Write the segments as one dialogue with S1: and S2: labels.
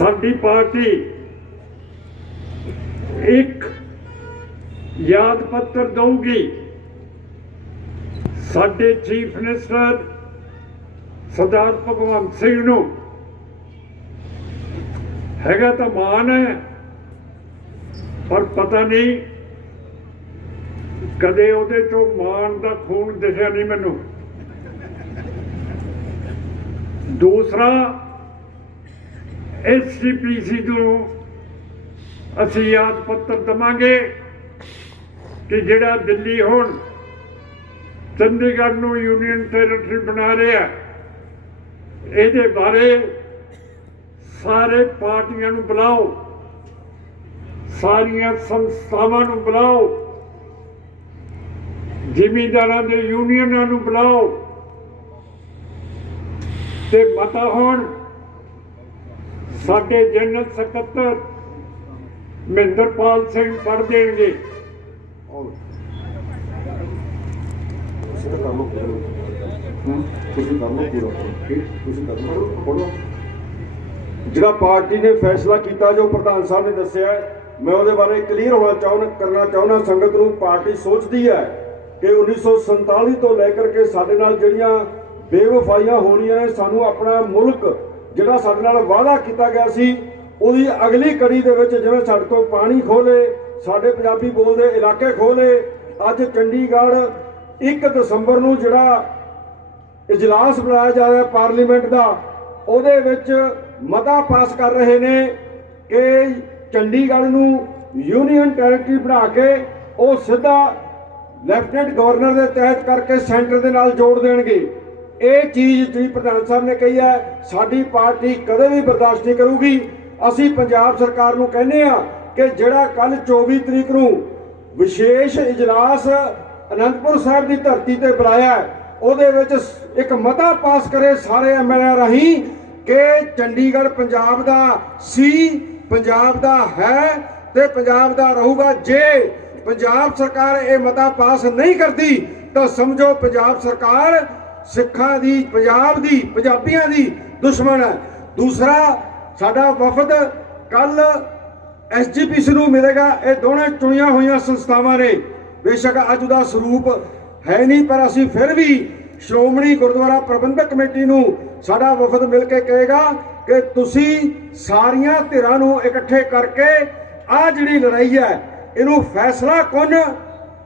S1: ਸਾਡੀ ਪਾਰਟੀ ਇੱਕ ਯਾਦ ਪੱਤਰ ਦਊਗੀ। ਸਾਡੇ ਚੀਫ ਮਿਨਿਸਟਰ ਸਰਦਾਰ ਭਗਵੰਤ ਸਿੰਘ ਨੂੰ। ਹੈਗਾ ਤਾਂ ਮਾਨ ਹੈ, ਪਰ ਪਤਾ ਨਹੀਂ ਕਦੇ ਉਹਦੇ ਚੋਂ ਮਾਨ ਦਾ ਖੂਨ ਦਿਸਿਆ ਨਹੀਂ ਮੈਨੂੰ। ਦੂਸਰਾ ਐਸਜੀਪੀਸੀ ਨੂੰ ਅਸੀਂ ਯਾਦ ਪੱਤਰ ਦਵਾਂਗੇ ਕਿ ਜਿਹੜਾ ਦਿੱਲੀ ਹੁਣ ਚੰਡੀਗੜ੍ਹ ਨੂੰ ਯੂਨੀਅਨ ਟੈਰੀਟਰੀ ਬਣਾ ਰਿਹਾ ਇਹਦੇ ਬਾਰੇ ਸਾਰੇ ਪਾਰਟੀਆਂ ਨੂੰ ਬੁਲਾਓ, ਸਾਰੀਆਂ ਸੰਸਥਾਵਾਂ ਨੂੰ ਬੁਲਾਓ, ਜ਼ਿਮੀਂਦਾਰਾਂ ਦੇ ਯੂਨੀਅਨਾਂ ਨੂੰ ਬੁਲਾਓ ਤੇ ਮਤਾ ਹੋਣ ਸਾਡੇ ਜਨਰਲ ਸਕੱਤਰ ਮਹਿੰਦਰਪਾਲ ਸਿੰਘ ਪੜ੍ਹ ਦੇਣਗੇ।
S2: ਤੁਸੀਂ ਕਰ। ਲਓ ਤੁਸੀਂ ਕਰ। ਲਓ ਤੁਸੀਂ ਕਰ। ਲਓ ਪੜੋ ਜਿਹੜਾ ਪਾਰਟੀ ਨੇ ਫੈਸਲਾ ਕੀਤਾ, ਜੋ ਪ੍ਰਧਾਨ ਸਾਹਿਬ ਨੇ ਦੱਸਿਆ ਮੈਂ ਉਹਦੇ ਬਾਰੇ ਕਲੀਅਰ ਹੋਣਾ ਚਾਹੁੰਦਾ, ਕਰਨਾ ਚਾਹੁੰਦਾ, ਸੰਗਤ ਨੂੰ ਪਾਰਟੀ ਸੋਚਦੀ ਹੈ ਕਿ 1947 ਤੋਂ ਲੈ ਕਰਕੇ ਸਾਡੇ ਨਾਲ ਜਿਹੜੀਆਂ ਬੇਵਫਾਈਆਂ ਹੋਣੀਆਂ ਨੇ, ਸਾਨੂੰ ਆਪਣਾ ਮੁਲਕ ਜਿਹੜਾ ਸਾਡੇ ਨਾਲ ਵਾਅਦਾ ਕੀਤਾ ਗਿਆ ਸੀ, ਉਹਦੀ ਅਗਲੀ ਕੜੀ ਦੇ ਵਿੱਚ ਜਿਵੇਂ ਸਾਡੇ ਤੋਂ ਪਾਣੀ ਖੋਲੇ ਸਾਡੇ ਪੰਜਾਬੀ ਬੋਲਦੇ ਇਲਾਕੇ ਖੋਲੇ ਅੱਜ ਚੰਡੀਗੜ੍ਹ 1 ਦਸੰਬਰ ਨੂੰ ਜਿਹੜਾ ਇਜਲਾਸ ਬੁਲਾਇਆ ਜਾ ਰਿਹਾ ਪਾਰਲੀਮੈਂਟ ਦਾ, ਉਹਦੇ ਵਿੱਚ ਮਤਾ ਪਾਸ ਕਰ ਰਹੇ ਨੇ ਕਿ ਚੰਡੀਗੜ੍ਹ ਨੂੰ ਯੂਨੀਅਨ ਟੈਰੀਟਰੀ ਬਣਾ ਕੇ ਉਹ ਸਿੱਧਾ ਲੈਫਟੀਨੈਂਟ ਗਵਰਨਰ ਦੇ ਤਹਿਤ ਕਰਕੇ ਸੈਂਟਰ ਦੇ ਨਾਲ ਜੋੜ ਦੇਣਗੇ। ਇਹ ਚੀਜ਼ ਜਿਹੜੀ ਪ੍ਰਧਾਨ ਸਾਹਿਬ ਨੇ ਕਹੀ ਹੈ, ਸਾਡੀ ਪਾਰਟੀ ਕਦੇ ਵੀ ਬਰਦਾਸ਼ਤ ਨਹੀਂ ਕਰੂਗੀ। ਅਸੀਂ ਪੰਜਾਬ ਸਰਕਾਰ ਨੂੰ ਕਹਿੰਦੇ ਆ ਕਿ ਜਿਹੜਾ ਕੱਲ 24 ਤਰੀਕ ਨੂੰ ਵਿਸ਼ੇਸ਼ ਇਜਲਾਸ ਅਨੰਦਪੁਰ ਸਾਹਿਬ ਦੀ ਧਰਤੀ ਤੇ ਬੁਲਾਇਆ ਉਹਦੇ ਵਿੱਚ ਇੱਕ ਮਤਾ ਪਾਸ ਕਰੇ ਸਾਰੇ ਐਮਐਲਏ ਰਾਹੀਂ ਕਿ ਚੰਡੀਗੜ੍ਹ ਪੰਜਾਬ ਦਾ ਸੀ, ਪੰਜਾਬ ਦਾ ਹੈ ਤੇ ਪੰਜਾਬ ਦਾ ਰਹੂਗਾ। ਜੇ ਪੰਜਾਬ ਸਰਕਾਰ ਇਹ ਮਤਾ ਪਾਸ ਨਹੀਂ ਕਰਦੀ, ਤਾਂ ਸਮਝੋ ਪੰਜਾਬ ਸਰਕਾਰ ਸਿੱਖਾਂ ਦੀ, ਪੰਜਾਬ ਦੀ, ਪੰਜਾਬੀਆਂ ਦੀ ਦੁਸ਼ਮਣ ਹੈ। ਦੂਸਰਾ, ਸਾਡਾ ਵਫਦ ਕੱਲ ਐਸਜੀਪੀਸੀ ਨੂੰ ਮਿਲੇਗਾ। ਇਹ ਦੋਵੇਂ ਚੁਣੀਆਂ ਹੋਈਆਂ ਸੰਸਥਾਵਾਂ ਨੇ। ਬੇਸ਼ੱਕ ਅੱਜ ਦਾ ਸਰੂਪ ਹੈ ਨਹੀਂ, ਪਰ ਅਸੀਂ ਫਿਰ ਵੀ ਸ਼੍ਰੋਮਣੀ ਗੁਰਦੁਆਰਾ ਪ੍ਰਬੰਧਕ ਕਮੇਟੀ ਨੂੰ ਸਾਡਾ ਵਫਦ ਮਿਲ ਕੇ ਕਹੇਗਾ ਕਿ ਤੁਸੀਂ ਸਾਰੀਆਂ ਧਿਰਾਂ ਨੂੰ ਇਕੱਠੇ ਕਰਕੇ ਆ ਜਿਹੜੀ ਲੜਾਈ ਹੈ, ਇਹਨੂੰ ਫੈਸਲਾ ਕੁਨ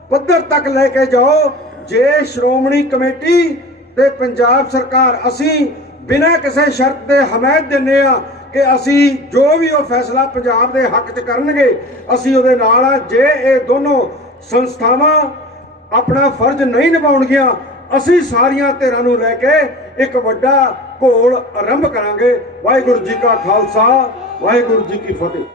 S2: ਪੱਧਰ ਤੱਕ ਲੈ ਕੇ ਜਾਓ। ਜੇ ਸ਼੍ਰੋਮਣੀ ਕਮੇਟੀ ਤੇ ਪੰਜਾਬ ਸਰਕਾਰ ਅਸੀਂ ਬਿਨਾਂ ਕਿਸੇ ਸ਼ਰਤ ਦੇ ਹਮਾਇਤ ਦਿੰਨੇ ਆ ਕਿ ਅਸੀਂ ਜੋ ਵੀ ਉਹ ਫੈਸਲਾ ਪੰਜਾਬ ਦੇ ਹੱਕ 'ਚ ਕਰਨਗੇ, ਅਸੀਂ ਉਹਦੇ ਨਾਲ ਆ। ਜੇ ਇਹ ਦੋਨੋਂ ਸੰਸਥਾਵਾਂ ਆਪਣਾ ਫਰਜ਼ ਨਹੀਂ ਨਿਭਾਉਣਗੀਆਂ, ਅਸੀਂ ਸਾਰੀਆਂ ਧਿਰਾਂ ਨੂੰ ਲੈ ਕੇ ਇੱਕ ਵੱਡਾ ਘੋਲ ਆਰੰਭ ਕਰਾਂਗੇ। ਵਾਹਿਗੁਰੂ ਜੀ ਕਾ ਖਾਲਸਾ, ਵਾਹਿਗੁਰੂ ਜੀ ਕੀ ਫਤਿਹ।